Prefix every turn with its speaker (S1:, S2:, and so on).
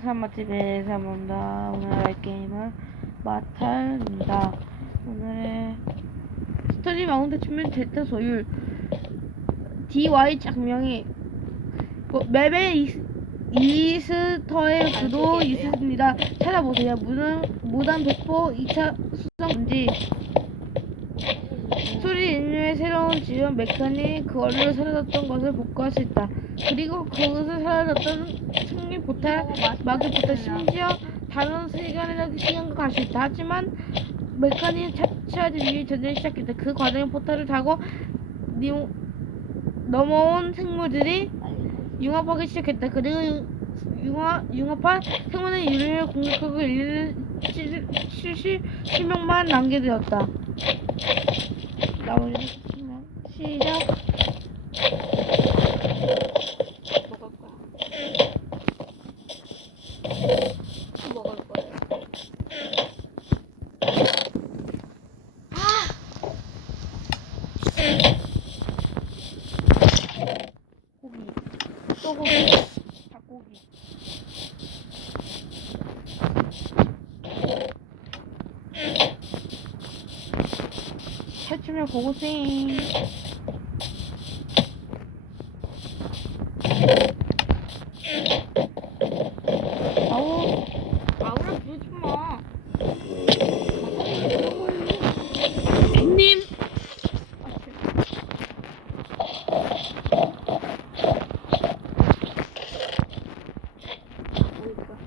S1: 산 맛집에서 본다. 오늘 할 게임은 마탈입니다. 오늘의 스토리 마운트 주면 데이터 소율 DY 장명이 뭐, 맵의 이, 이스터의 구도 있습니다. 찾아보세요. 무단 무단 백보 2차 수정 금지. 스토리 인류의 새로운 지원 메카닉 그걸로 사라졌던 것을 복구할 수 있다. 그리고 그것을 사라졌던 승리 포탈, 마귀 포탈, 심지어 다른 시간이나 시간과 갈 수 있다. 하지만 메카닉 차치하기 위해 전쟁을 시작했다. 그 과정에 포탈을 타고 니, 넘어온 생물들이 융합하기 시작했다. 그리고 융- 융합, 융합한 생물의 유리를 공격하고 일일이 실명만 남겨두었다. 나머지 실명 시작.
S2: 먹을 거야. 먹을 거야.
S1: 고기, 소고기, 닭고기. 셔츠를 보고생. 아우, 아우라 부르지 마. 님.